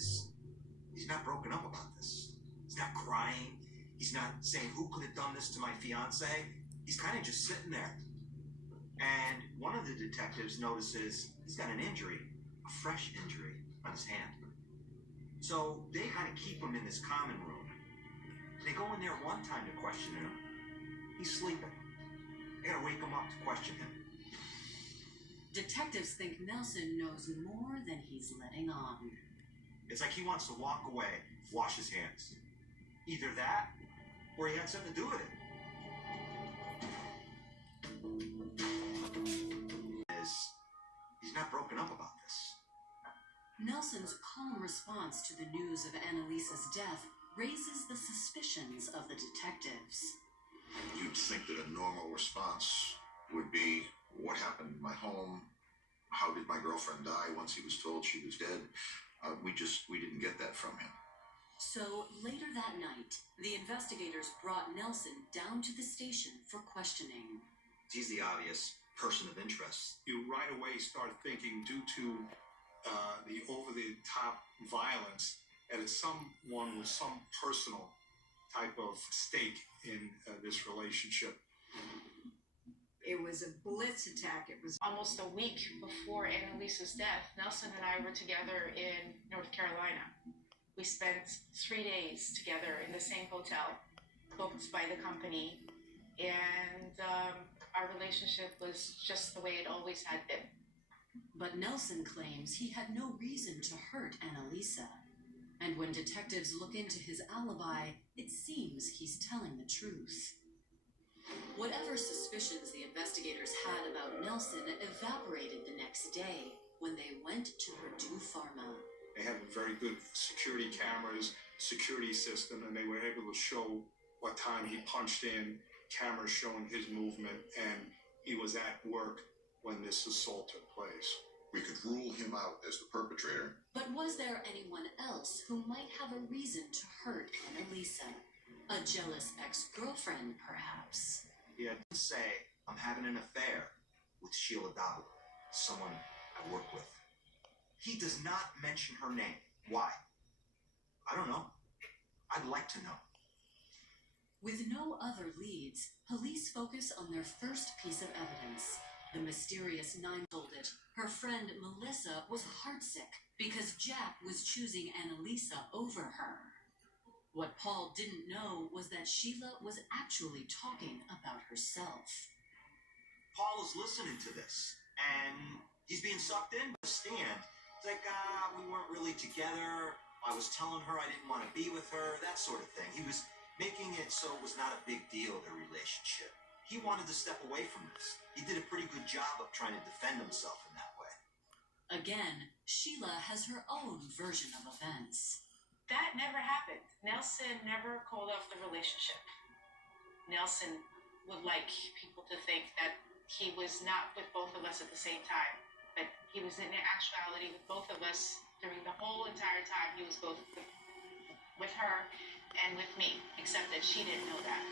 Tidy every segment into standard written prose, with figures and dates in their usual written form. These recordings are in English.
is he's not broken up about this. He's not crying. He's not saying, who could have done this to my fiance? He's kind of just sitting there. And one of the detectives notices he's got an injury, a fresh injury on his hand. So they kind of keep him in this common room. They go in there one time to question him. He's sleeping. They gotta wake him up to question him. Detectives think Nelson knows more than he's letting on. It's like he wants to walk away, wash his hands. Either that, or he had something to do with it. He's not broken up about this. Nelson's calm response to the news of Annalisa's death raises the suspicions of the detectives. You'd think that a normal response would be, what happened in my home? How did my girlfriend die once he was told she was dead? We didn't get that from him. So later that night, the investigators brought Nelson down to the station for questioning. He's the obvious person of interest. You right away start thinking, due to the over-the-top violence, that it's someone with some personal type of stake in this relationship. It was a blitz attack. It was almost a week before Annalisa's death. Nelson and I were together in North Carolina. We spent 3 days together in the same hotel, booked by the company, and our relationship was just the way it always had been. But Nelson claims he had no reason to hurt Annalisa. And when detectives look into his alibi, it seems he's telling the truth. Whatever suspicions the investigators had about Nelson evaporated the next day when they went to Purdue Pharma. They have very good security cameras, security system, and they were able to show what time he punched in, cameras showing his movement, and he was at work when this assault took place. We could rule him out as the perpetrator. But was there anyone else who might have a reason to hurt Annalisa? A jealous ex-girlfriend, perhaps? He had to say, I'm having an affair with Sheila Davila, someone I work with. He does not mention her name. Why? I don't know. I'd like to know. With no other leads, police focus on their first piece of evidence. The mysterious nine-folded. Her friend Melissa was heartsick because Jack was choosing Annalisa over her. What Paul didn't know was that Sheila was actually talking about herself. Paul is listening to this, and he's being sucked in by the stand. It's like, we weren't really together. I was telling her I didn't want to be with her, that sort of thing. He was making it so it was not a big deal, their relationship. He wanted to step away from this. He did a pretty good job of trying to defend himself in that way. Again, Sheila has her own version of events. That never happened. Nelson never called off the relationship. Nelson would like people to think that he was not with both of us at the same time. But he was in actuality with both of us during the whole entire time. He was both with her and with me, except that she didn't know that.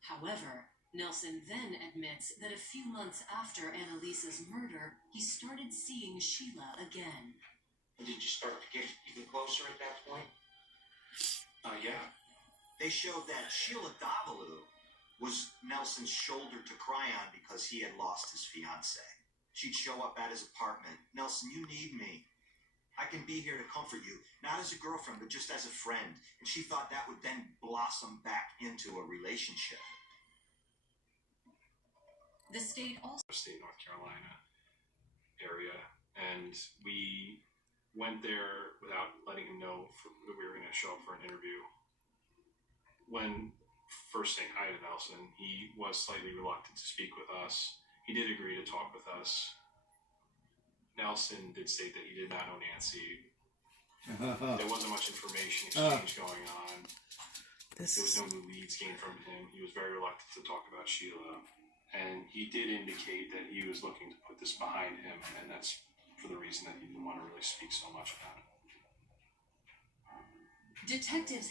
However, Nelson then admits that a few months after Annalisa's murder, he started seeing Sheila again. Did you start to get even closer at that point? Yeah. They showed that Sheila Davila was Nelson's shoulder to cry on because he had lost his fiancée. She'd show up at his apartment. Nelson, you need me. I can be here to comfort you, not as a girlfriend, but just as a friend. And she thought that would then blossom back into a relationship. The state also... North Carolina area, and we went there without letting him know that we were going to show up for an interview. When first saying hi to Nelson, he was slightly reluctant to speak with us. He did agree to talk with us. Nelson did state that he did not know Nancy. There wasn't much information exchange going on. There was no new leads gained from him. He was very reluctant to talk about Sheila. And he did indicate that he was looking to put this behind him, and that's for the reason that he didn't want to really speak so much about it. Detectives